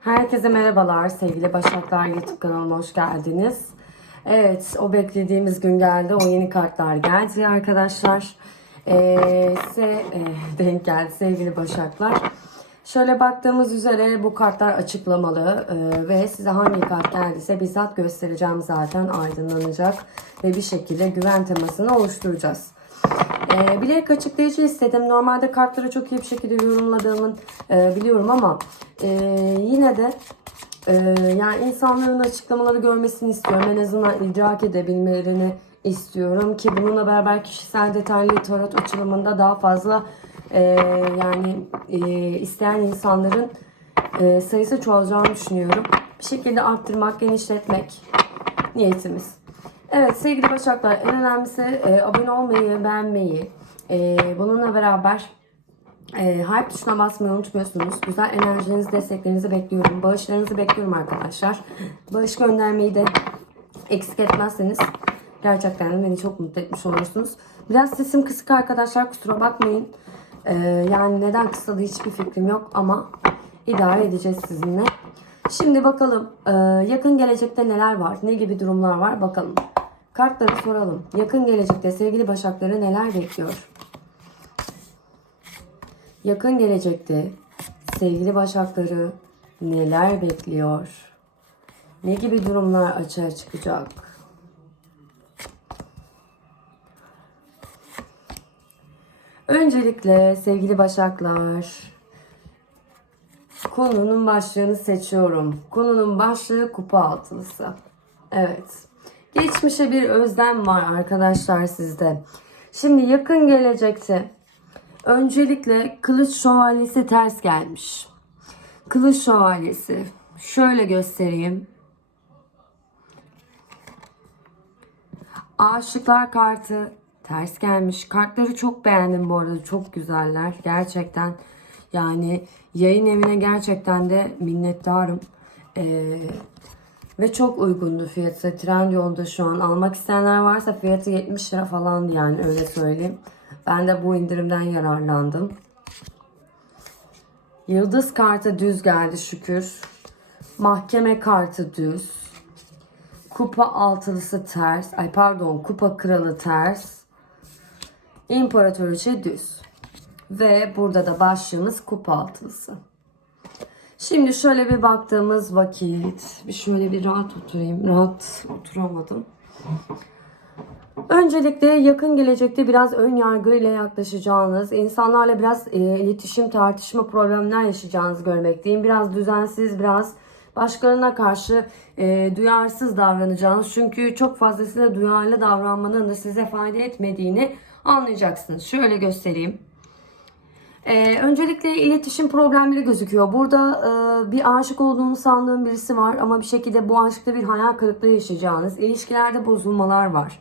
Herkese merhabalar sevgili Başaklar YouTube kanalıma hoş geldiniz. Evet o beklediğimiz gün geldi. O yeni kartlar geldi arkadaşlar. Ee, size e, denk geldi sevgili Başaklar. Şöyle baktığımız üzere bu kartlar açıklamalı ee, ve size hangi kart geldiyse bizzat göstereceğim zaten aydınlanacak ve bir şekilde güven temasını oluşturacağız. Ee, bilerek açıklayıcı istedim. Normalde kartları çok iyi bir şekilde yorumladığımı e, biliyorum ama e, yine de e, yani insanların açıklamaları görmesini istiyorum. En azından idrak edebilmelerini istiyorum ki bununla beraber kişisel detaylı tarot açılımında daha fazla e, yani e, isteyen insanların e, sayısı çoğalacağını düşünüyorum. Bir şekilde arttırmak, genişletmek niyetimiz. Evet sevgili Başaklar en önemlisi e, abone olmayı, beğenmeyi, e, bununla beraber e, hype tuşuna basmayı unutmuyorsunuz. Güzel enerjinizi, desteklerinizi bekliyorum. Bağışlarınızı bekliyorum arkadaşlar. Bağış göndermeyi de eksik etmezseniz gerçekten beni çok mutlu etmiş olursunuz. Biraz sesim kısık arkadaşlar kusura bakmayın. E, yani neden kısalı hiçbir fikrim yok ama idare edeceğiz sizinle. Şimdi bakalım e, yakın gelecekte neler var, ne gibi durumlar var bakalım. Kartları soralım. Yakın gelecekte sevgili Başakları neler bekliyor? Yakın gelecekte sevgili Başakları neler bekliyor? Ne gibi durumlar açığa çıkacak? Öncelikle sevgili Başaklar konunun başlığını seçiyorum. Konunun başlığı kupa altılısı. Evet. Geçmişe bir özlem var arkadaşlar sizde. Şimdi yakın gelecekte öncelikle kılıç şövalyesi ters gelmiş. Kılıç şövalyesi şöyle göstereyim. Aşıklar kartı ters gelmiş. Kartları çok beğendim bu arada. Çok güzeller. Gerçekten yani yayın evine gerçekten de minnettarım. Ee, ve çok uygundu fiyatı. Trendyol'da şu an almak isteyenler varsa fiyatı 70 lira falan yani öyle söyleyeyim. Ben de bu indirimden yararlandım. Yıldız kartı düz geldi şükür. Mahkeme kartı düz. Kupa altılısı ters. Ay pardon kupa kralı ters. İmparatoriçe düz. Ve burada da başlığımız kupa altılısı. Şimdi şöyle bir baktığımız vakit, bir şöyle bir rahat oturayım. Rahat oturamadım. Öncelikle yakın gelecekte biraz ön yargıyla yaklaşacağınız, insanlarla biraz e, iletişim, tartışma problemler yaşayacağınızı görmekteyim. Biraz düzensiz, biraz başkalarına karşı e, duyarsız davranacağınız. Çünkü çok fazlasıyla duyarlı davranmanın da size fayda etmediğini anlayacaksınız. Şöyle göstereyim. Ee, öncelikle iletişim problemleri gözüküyor. Burada e, bir aşık olduğunu sandığım birisi var ama bir şekilde bu aşkta bir hayal kırıklığı yaşayacağınız, ilişkilerde bozulmalar var.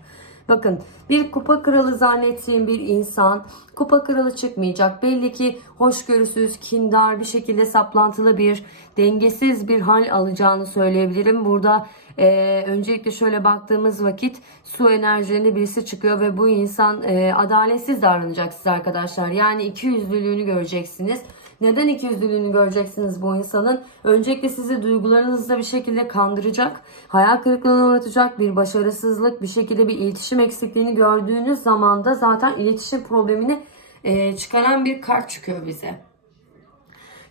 Bakın bir kupa kralı zannettiğim bir insan kupa kralı çıkmayacak. Belli ki hoşgörüsüz, kindar bir şekilde saplantılı bir dengesiz bir hal alacağını söyleyebilirim. Burada e, öncelikle şöyle baktığımız vakit su enerjilerinde birisi çıkıyor ve bu insan e, adaletsiz davranacak size arkadaşlar. Yani iki yüzlülüğünü göreceksiniz. Neden ikiyüzlülüğünü göreceksiniz bu insanın? Öncelikle sizi duygularınızda bir şekilde kandıracak, hayal kırıklığına uğratacak, bir başarısızlık, bir şekilde bir iletişim eksikliğini gördüğünüz zaman da zaten iletişim problemini e, çıkaran bir kart çıkıyor bize.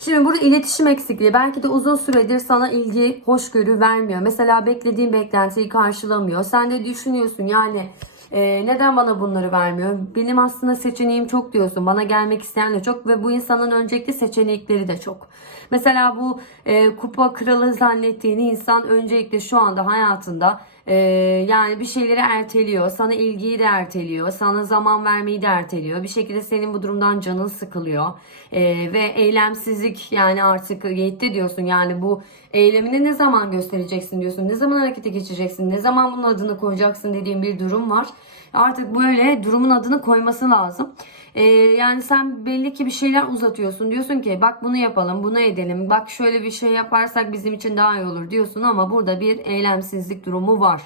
Şimdi burada iletişim eksikliği belki de uzun süredir sana ilgi, hoşgörü vermiyor. Mesela beklediğin beklentiyi karşılamıyor. Sen de düşünüyorsun yani e, neden bana bunları vermiyor? Benim aslında seçeneğim çok diyorsun. Bana gelmek isteyen de çok ve bu insanın öncelikli seçenekleri de çok. Mesela bu e, kupa kralı zannettiğin insan öncelikle şu anda hayatında e, yani bir şeyleri erteliyor. Sana ilgiyi de erteliyor. Sana zaman vermeyi de erteliyor. Bir şekilde senin bu durumdan canın sıkılıyor. E, ve eylemsizlik yani artık yetti diyorsun. Yani bu eylemini ne zaman göstereceksin diyorsun. Ne zaman harekete geçeceksin. Ne zaman bunun adını koyacaksın dediğin bir durum var. Artık böyle durumun adını koyması lazım. Ee, yani sen belli ki bir şeyler uzatıyorsun. Diyorsun ki bak bunu yapalım, bunu edelim. Bak şöyle bir şey yaparsak bizim için daha iyi olur diyorsun ama burada bir eylemsizlik durumu var.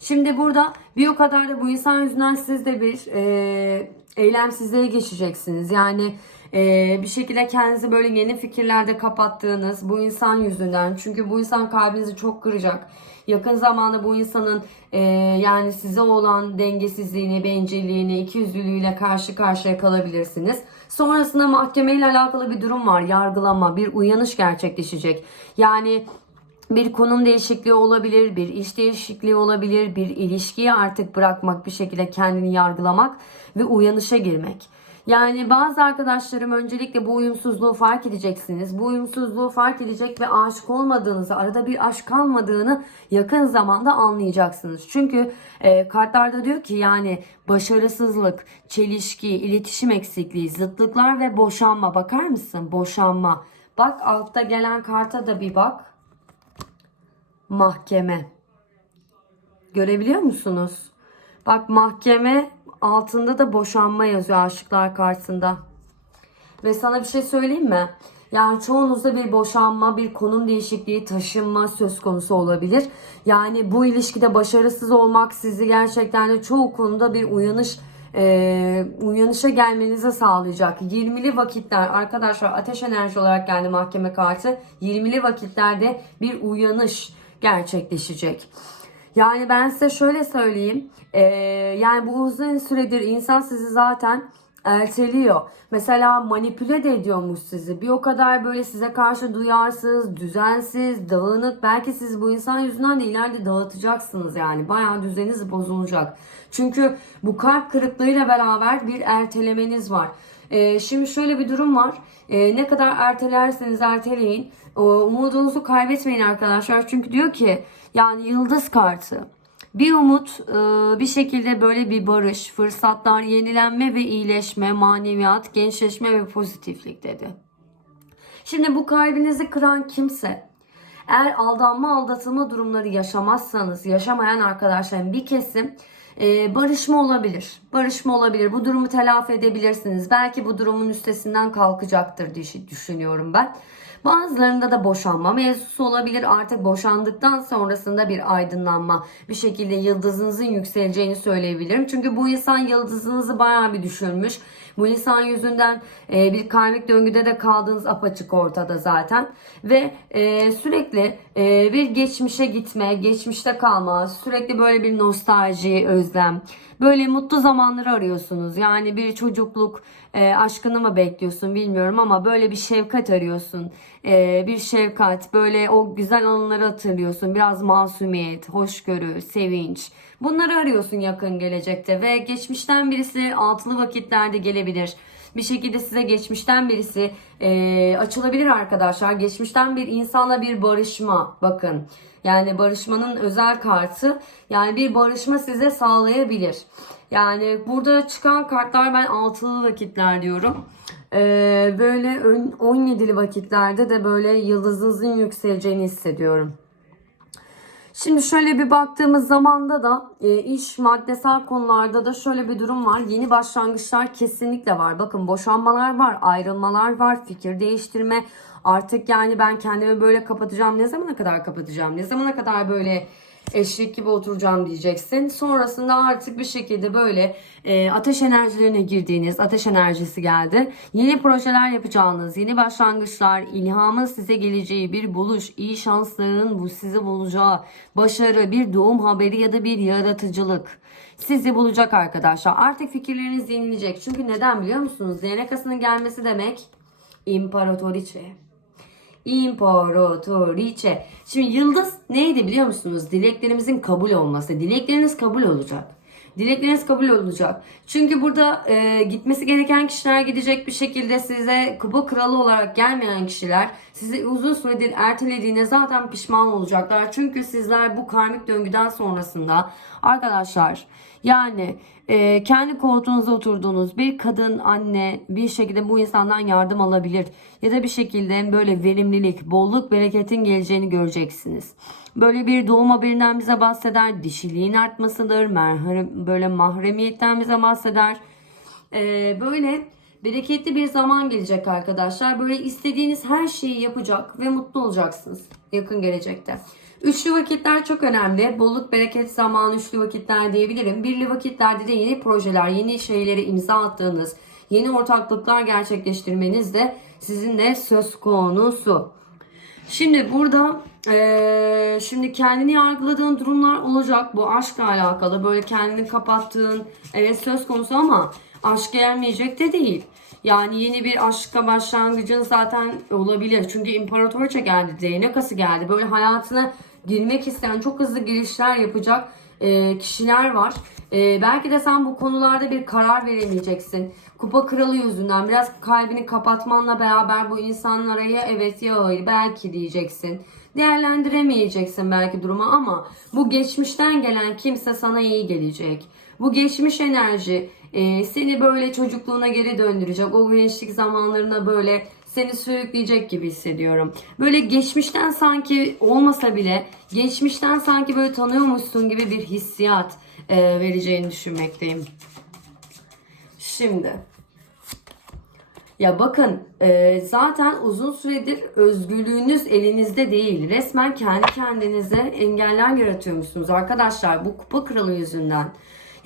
Şimdi burada bir o kadar da bu insan yüzünden siz de bir e, eylemsizliğe geçeceksiniz. Yani Ee, bir şekilde kendinizi böyle yeni fikirlerde kapattığınız bu insan yüzünden. Çünkü bu insan kalbinizi çok kıracak. Yakın zamanda bu insanın e, yani size olan dengesizliğini, bencilliğini, ikiyüzlülüğüyle karşı karşıya kalabilirsiniz. Sonrasında mahkemeyle alakalı bir durum var. Yargılama, bir uyanış gerçekleşecek. Yani bir konum değişikliği olabilir, bir iş değişikliği olabilir, bir ilişkiyi artık bırakmak, bir şekilde kendini yargılamak ve uyanışa girmek. Yani bazı arkadaşlarım öncelikle bu uyumsuzluğu fark edeceksiniz. Bu uyumsuzluğu fark edecek ve aşık olmadığınızı, arada bir aşk kalmadığını yakın zamanda anlayacaksınız. Çünkü e, kartlarda diyor ki yani başarısızlık, çelişki, iletişim eksikliği, zıtlıklar ve boşanma. Bakar mısın? Boşanma. Bak altta gelen karta da bir bak mahkeme. Görebiliyor musunuz? Bak mahkeme altında da boşanma yazıyor aşıklar kartında. Ve sana bir şey söyleyeyim mi? Yani çoğunuzda bir boşanma, bir konum değişikliği, taşınma söz konusu olabilir. Yani bu ilişkide başarısız olmak sizi gerçekten de çoğu konuda bir uyanış e, uyanışa gelmenize sağlayacak. 20'li vakitler arkadaşlar ateş enerji olarak geldi mahkeme kartı. 20'li vakitlerde bir uyanış gerçekleşecek. Yani ben size şöyle söyleyeyim. Ee, yani bu uzun süredir insan sizi zaten erteliyor. Mesela manipüle de ediyormuş sizi. Bir o kadar böyle size karşı duyarsız, düzensiz, dağınık. Belki siz bu insan yüzünden de ileride dağıtacaksınız yani. Bayağı düzeniniz bozulacak. Çünkü bu kalp kırıklığıyla beraber bir ertelemeniz var. Ee, şimdi şöyle bir durum var. Ee, ne kadar ertelerseniz erteleyin. Ee, umudunuzu kaybetmeyin arkadaşlar. Çünkü diyor ki yani yıldız kartı. Bir umut e, bir şekilde böyle bir barış, fırsatlar, yenilenme ve iyileşme, maneviyat, gençleşme ve pozitiflik dedi. Şimdi bu kalbinizi kıran kimse eğer aldanma aldatılma durumları yaşamazsanız yaşamayan arkadaşların bir kesim e, barışma olabilir. Barışma olabilir. Bu durumu telafi edebilirsiniz. Belki bu durumun üstesinden kalkacaktır diye düşünüyorum ben. Bazılarında da boşanma mevzusu olabilir. Artık boşandıktan sonrasında bir aydınlanma, bir şekilde yıldızınızın yükseleceğini söyleyebilirim. Çünkü bu insan yıldızınızı bayağı bir düşürmüş. Bu insan yüzünden e, bir karmik döngüde de kaldığınız apaçık ortada zaten. Ve e, sürekli e, bir geçmişe gitme, geçmişte kalma, sürekli böyle bir nostalji, özlem. Böyle mutlu zamanları arıyorsunuz. Yani bir çocukluk e, aşkını mı bekliyorsun bilmiyorum ama böyle bir şefkat arıyorsun. E, bir şefkat, böyle o güzel anıları hatırlıyorsun. Biraz masumiyet, hoşgörü, sevinç. Bunları arıyorsun yakın gelecekte ve geçmişten birisi altılı vakitlerde gelebilir. Bir şekilde size geçmişten birisi e, açılabilir arkadaşlar. Geçmişten bir insanla bir barışma bakın. Yani barışmanın özel kartı yani bir barışma size sağlayabilir. Yani burada çıkan kartlar ben altılı vakitler diyorum. Ee, böyle 17'li vakitlerde de böyle yıldızınızın yükseleceğini hissediyorum. Şimdi şöyle bir baktığımız zamanda da e, iş maddesel konularda da şöyle bir durum var. Yeni başlangıçlar kesinlikle var. Bakın boşanmalar var, ayrılmalar var, fikir değiştirme. Artık yani ben kendimi böyle kapatacağım. Ne zamana kadar kapatacağım? Ne zamana kadar böyle eşlik gibi oturacağım diyeceksin. Sonrasında artık bir şekilde böyle e, ateş enerjilerine girdiğiniz, ateş enerjisi geldi. Yeni projeler yapacağınız, yeni başlangıçlar, ilhamın size geleceği bir buluş, iyi şansların bu sizi bulacağı, başarı, bir doğum haberi ya da bir yaratıcılık sizi bulacak arkadaşlar. Artık fikirleriniz yenilecek. Çünkü neden biliyor musunuz? Zeynep gelmesi demek imparatoriçe. İmparatoriçe. Şimdi yıldız neydi biliyor musunuz? Dileklerimizin kabul olması. Dilekleriniz kabul olacak. Dilekleriniz kabul olacak. Çünkü burada e, gitmesi gereken kişiler gidecek bir şekilde size kupa kralı olarak gelmeyen kişiler sizi uzun süredir ertelediğine zaten pişman olacaklar. Çünkü sizler bu karmik döngüden sonrasında arkadaşlar yani e, kendi koltuğunuzda oturduğunuz bir kadın, anne bir şekilde bu insandan yardım alabilir. Ya da bir şekilde böyle verimlilik, bolluk, bereketin geleceğini göreceksiniz. Böyle bir doğum haberinden bize bahseder. Dişiliğin artmasıdır. Merhem, böyle mahremiyetten bize bahseder. Ee, böyle bereketli bir zaman gelecek arkadaşlar. Böyle istediğiniz her şeyi yapacak ve mutlu olacaksınız yakın gelecekte. Üçlü vakitler çok önemli. Bolluk bereket zamanı üçlü vakitler diyebilirim. Birli vakitlerde de yeni projeler, yeni şeylere imza attığınız, yeni ortaklıklar gerçekleştirmeniz de sizin de söz konusu. Şimdi burada eee, şimdi kendini yargıladığın durumlar olacak. Bu aşkla alakalı böyle kendini kapattığın evet söz konusu ama aşk gelmeyecek de değil. Yani yeni bir aşka başlangıcın zaten olabilir. Çünkü imparatorça geldi, değnek geldi. Böyle hayatına girmek isteyen, çok hızlı girişler yapacak eee, kişiler var. Eee, belki de sen bu konularda bir karar veremeyeceksin. Kupa kralı yüzünden biraz kalbini kapatmanla beraber bu insanlara ya evet ya hayır belki diyeceksin. Değerlendiremeyeceksin belki durumu ama bu geçmişten gelen kimse sana iyi gelecek. Bu geçmiş enerji e, seni böyle çocukluğuna geri döndürecek. O gençlik zamanlarına böyle seni sürükleyecek gibi hissediyorum. Böyle geçmişten sanki olmasa bile geçmişten sanki böyle tanıyormuşsun gibi bir hissiyat e, vereceğini düşünmekteyim. Şimdi ya bakın e, zaten uzun süredir özgürlüğünüz elinizde değil. Resmen kendi kendinize engeller yaratıyormuşsunuz arkadaşlar bu kupa kralı yüzünden.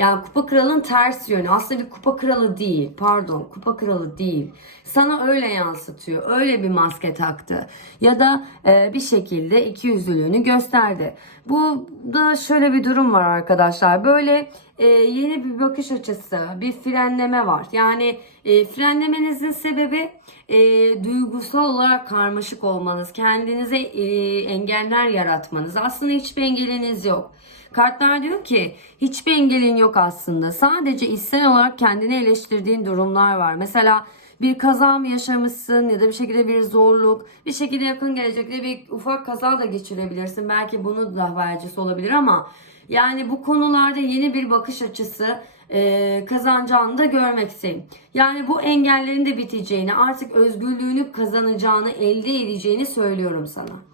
Yani kupa kralın ters yönü aslında bir kupa kralı değil pardon kupa kralı değil. Sana öyle yansıtıyor öyle bir maske taktı ya da e, bir şekilde iki yüzlülüğünü gösterdi. Bu da şöyle bir durum var arkadaşlar böyle e, yeni bir bakış açısı bir frenleme var. Yani e, frenlemenizin sebebi e, duygusal olarak karmaşık olmanız kendinize e, engeller yaratmanız aslında hiçbir engeliniz yok. Kartlar diyor ki hiçbir engelin yok aslında. Sadece içsel olarak kendini eleştirdiğin durumlar var. Mesela bir kaza mı yaşamışsın ya da bir şekilde bir zorluk, bir şekilde yakın gelecekte bir ufak kaza da geçirebilirsin. Belki bunu da habercisi olabilir ama yani bu konularda yeni bir bakış açısı e, kazanacağını da görmekteyim. Yani bu engellerin de biteceğini, artık özgürlüğünü kazanacağını, elde edeceğini söylüyorum sana.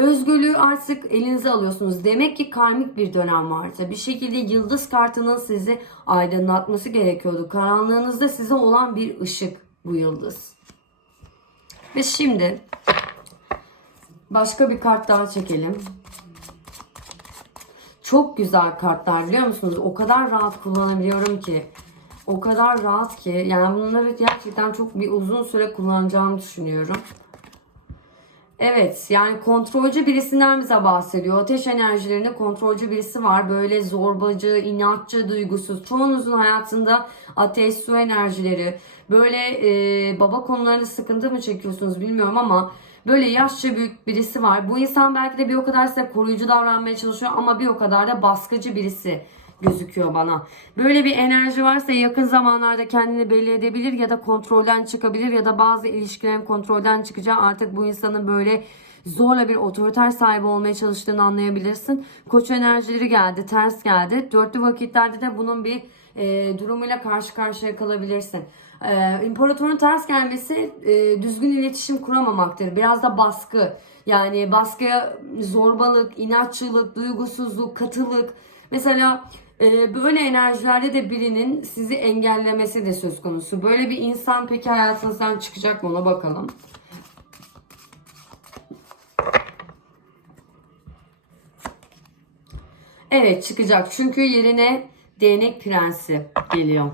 Özgürlüğü artık elinize alıyorsunuz. Demek ki karmik bir dönem vardı. Bir şekilde yıldız kartının sizi aydınlatması gerekiyordu. Karanlığınızda size olan bir ışık bu yıldız. Ve şimdi başka bir kart daha çekelim. Çok güzel kartlar biliyor musunuz? O kadar rahat kullanabiliyorum ki. O kadar rahat ki. Yani bunları gerçekten çok bir uzun süre kullanacağımı düşünüyorum. Evet yani kontrolcü birisinden bize bahsediyor. Ateş enerjilerinde kontrolcü birisi var. Böyle zorbacı, inatçı, duygusuz. Çoğunuzun hayatında ateş, su enerjileri. Böyle e, baba konularında sıkıntı mı çekiyorsunuz bilmiyorum ama böyle yaşça büyük birisi var. Bu insan belki de bir o kadar size koruyucu davranmaya çalışıyor ama bir o kadar da baskıcı birisi gözüküyor bana. Böyle bir enerji varsa yakın zamanlarda kendini belli edebilir ya da kontrolden çıkabilir ya da bazı ilişkilerin kontrolden çıkacağı artık bu insanın böyle zorla bir otoriter sahibi olmaya çalıştığını anlayabilirsin. Koç enerjileri geldi, ters geldi. Dörtlü vakitlerde de bunun bir e, durumuyla karşı karşıya kalabilirsin. E, imparatorun ters gelmesi e, düzgün iletişim kuramamaktır. Biraz da baskı. Yani baskıya zorbalık, inatçılık, duygusuzluk, katılık. Mesela böyle enerjilerde de birinin sizi engellemesi de söz konusu. Böyle bir insan peki hayatınızdan çıkacak mı ona bakalım. Evet çıkacak çünkü yerine değnek prensi geliyor.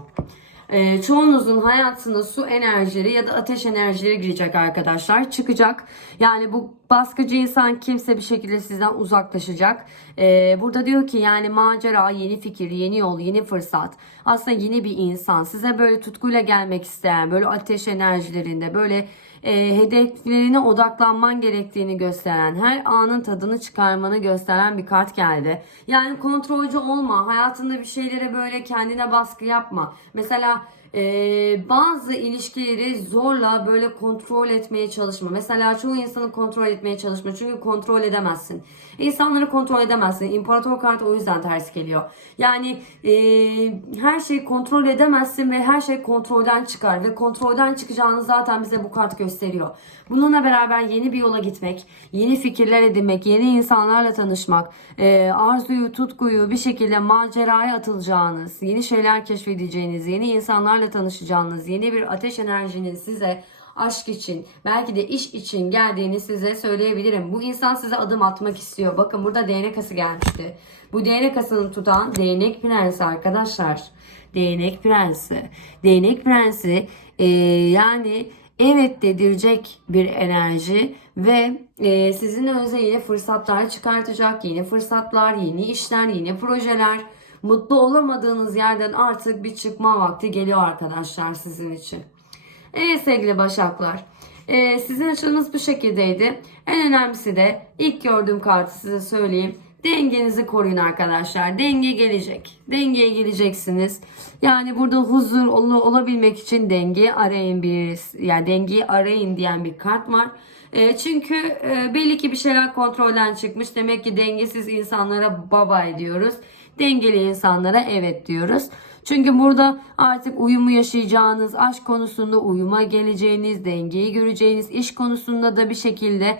Ee, çoğunuzun hayatına su enerjileri ya da ateş enerjileri girecek arkadaşlar. Çıkacak. Yani bu baskıcı insan kimse bir şekilde sizden uzaklaşacak. Ee, burada diyor ki yani macera, yeni fikir, yeni yol, yeni fırsat. Aslında yeni bir insan. Size böyle tutkuyla gelmek isteyen, böyle ateş enerjilerinde, böyle e, hedeflerine odaklanman gerektiğini gösteren, her anın tadını çıkarmanı gösteren bir kart geldi. Yani kontrolcü olma, hayatında bir şeylere böyle kendine baskı yapma. Mesela e, bazı ilişkileri zorla böyle kontrol etmeye çalışma. Mesela çoğu insanı kontrol etmeye çalışma çünkü kontrol edemezsin. İnsanları kontrol edemezsin. İmparator kartı o yüzden ters geliyor. Yani e, her şeyi kontrol edemezsin ve her şey kontrolden çıkar ve kontrolden çıkacağını zaten bize bu kart gösteriyor. Bununla beraber yeni bir yola gitmek, yeni fikirler edinmek, yeni insanlarla tanışmak, e, arzuyu, tutkuyu bir şekilde maceraya atılacağınız, yeni şeyler keşfedeceğiniz, yeni insanlarla tanışacağınız, yeni bir ateş enerjinin size aşk için, belki de iş için geldiğini size söyleyebilirim. Bu insan size adım atmak istiyor. Bakın burada değnek kası gelmişti. Bu değnek kasını tutan değnek prensi arkadaşlar. Değnek prensi. Değnek prensi e, yani evet dedirecek bir enerji ve e, sizin önünüze yeni fırsatlar çıkartacak. Yeni fırsatlar, yeni işler, yeni projeler. Mutlu olamadığınız yerden artık bir çıkma vakti geliyor arkadaşlar sizin için. Evet sevgili Başaklar. Ee, sizin açılımınız bu şekildeydi. En önemlisi de ilk gördüğüm kartı size söyleyeyim. Dengenizi koruyun arkadaşlar. Denge gelecek. Dengeye geleceksiniz. Yani burada huzur ol- olabilmek için dengeyi arayın bir yani dengeyi arayın diyen bir kart var. E, çünkü e, belli ki bir şeyler kontrolden çıkmış. Demek ki dengesiz insanlara baba ediyoruz. Dengeli insanlara evet diyoruz. Çünkü burada artık uyumu yaşayacağınız, aşk konusunda uyuma geleceğiniz, dengeyi göreceğiniz, iş konusunda da bir şekilde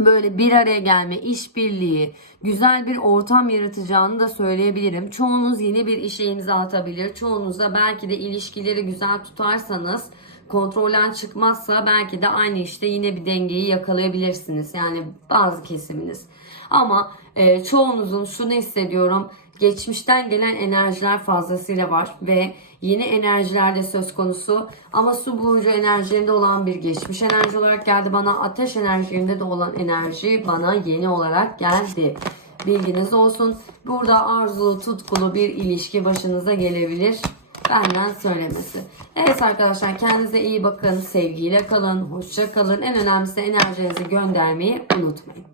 böyle bir araya gelme, işbirliği, güzel bir ortam yaratacağını da söyleyebilirim. Çoğunuz yeni bir işe imza atabilir. Çoğunuzda belki de ilişkileri güzel tutarsanız kontrolden çıkmazsa belki de aynı işte yine bir dengeyi yakalayabilirsiniz. Yani bazı kesiminiz. Ama e, çoğunuzun şunu hissediyorum. Geçmişten gelen enerjiler fazlasıyla var ve yeni enerjiler de söz konusu. Ama su burcu enerjilerinde olan bir geçmiş enerji olarak geldi bana. Ateş enerjilerinde de olan enerji bana yeni olarak geldi. Bilginiz olsun. Burada arzulu, tutkulu bir ilişki başınıza gelebilir. Benden söylemesi. Evet arkadaşlar kendinize iyi bakın. Sevgiyle kalın. Hoşça kalın. En önemlisi enerjinizi göndermeyi unutmayın.